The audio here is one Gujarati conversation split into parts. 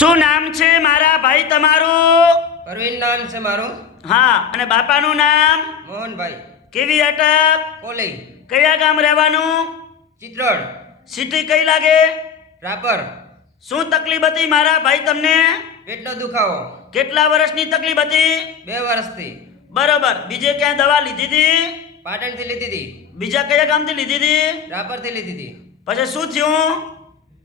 શું નામ છે મારા ભાઈ તમારું? પરવીન નામ છે મારું. હા, અને બાપાનું નામ? મોહનભાઈ. કેવી અટક? કોલઈ. કયા ગામ રહેવાનું? ચિત્રોડ. સિટી કઈ લાગે? રાપર. શું તકલીફ હતી મારા ભાઈ તમને? પેટનો દુખાવો. કેટલા વર્ષની તકલીફ હતી? 2 વર્ષથી. બરોબર. બીજે ક્યાં દવા લીધી હતી? પાટણથી લીધી હતી. બીજા કયા ગામથી લીધી હતી? રાપરથી લીધી હતી. પછી શું થયું?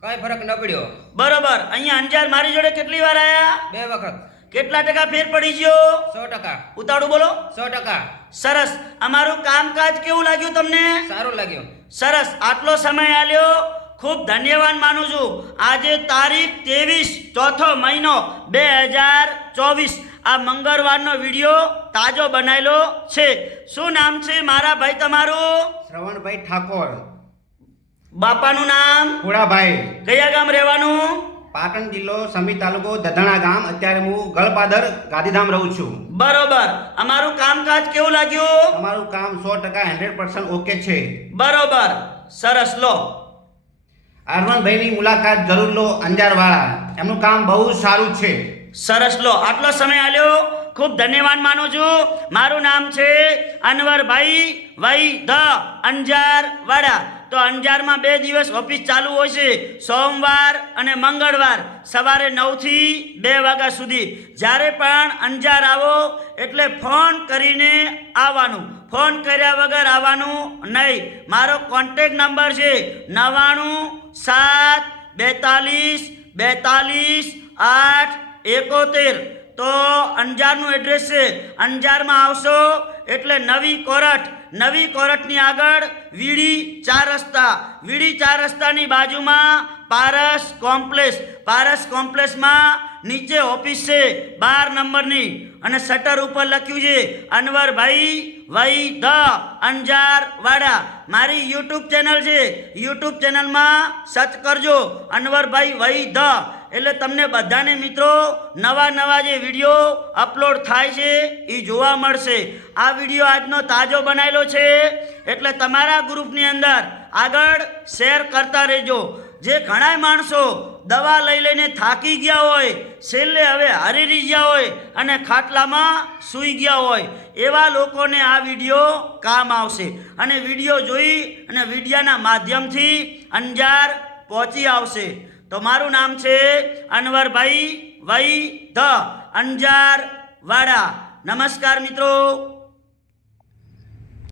કઈ ફરક ન પડ્યો. બરોબર. અહીંયા અંજાર મારી જોડે કેટલી વાર આયા? 2 વખત. કેટલા ટકા ફેર પડી ગયો? 100%. ઉતાળું બોલો. 100%. સરસ. અમારું કામકાજ કેવું લાગ્યું તમને? સારું લાગ્યું. સરસ. આટલો સમય આલ્યો, ખૂબ ધન્યવાદ માનું છું. આજે તારીખ 23 ચોથો મહિનો 2024, આ મંગળવારનો વિડીયો તાજો બનાવેલો છે. શું નામ છે મારા ભાઈ તમારું? શ્રવણભાઈ ઠાકોર. બાપાનું નામ? ખોડાભાઈ. કયા ગામ રહેવાનું? પાટણ જિલ્લો સમી તાલુકો દધણા ગામ. અત્યારે હું ગળપાદર ગાંધીધામ રહું છું. બરોબર. અમારું કામકાજ કેવું લાગ્યું? તમારું કામ 100% 100% ઓકે છે. બરોબર. સરસ. લો અરવણભાઈની મુલાકાત જરૂર લો. અંજારવાળા, એમનું કામ બહુ સારું છે. સરસ. લો આટલો સમય આલ્યો, ખૂબ ધન્યવાદ માનું છું. મારું નામ છે અનવરભાઈ વૈ ધ અંજારવાડા. તો અંજારમાં 2 દિવસ ઓફિસ ચાલુ હોય છે, સોમવાર અને મંગળવાર સવારે 9 થી 2 વાગ્યા સુધી. જ્યારે પણ અંજાર આવો એટલે ફોન કરીને આવવાનું, ફોન કર્યા વગર આવવાનું નહીં. મારો કોન્ટેક નંબર છે 99 7 42 42 8 71. તો અંજારનું એડ્રેસ છે. અંજારમાં આવશો એટલે નવી કોરટની આગળ વીડી 4 રસ્તા, વીડી 4 રસ્તાની બાજુમાં પારસ કોમ્પ્લેક્સમાં નીચે ઓફિસ છે 12 નંબરની, અને શટર ઉપર લખ્યું છે અનવરભાઈ વૈ ધ અંજારવાડા. મારી યુટ્યુબ ચેનલ છે, યુટ્યુબ ચેનલમાં સર્ચ કરજો અનવરભાઈ વૈ ધ, એટલે તમને બધાને મિત્રો નવા જે વિડીયો અપલોડ થાય છે એ જોવા મળશે. આ વિડીયો આજનો તાજો બનાવેલો છે એટલે તમારા ગ્રુપની અંદર આગળ શેર કરતા રહેજો. જે ઘણા માણસો દવા લઈ લઈને થાકી ગયા હોય, છેલ્લે હવે હરી ગયા હોય અને ખાટલામાં સૂઈ ગયા હોય, એવા લોકોને આ વિડીયો કામ આવશે. અને વિડીયો જોઈ અને વિડીયાના માધ્યમથી અંજાર પહોંચી આવશે. તો મારું નામ છે અનવરભાઈ વૈ ધ અંજારવાડા. નમસ્કાર મિત્રો.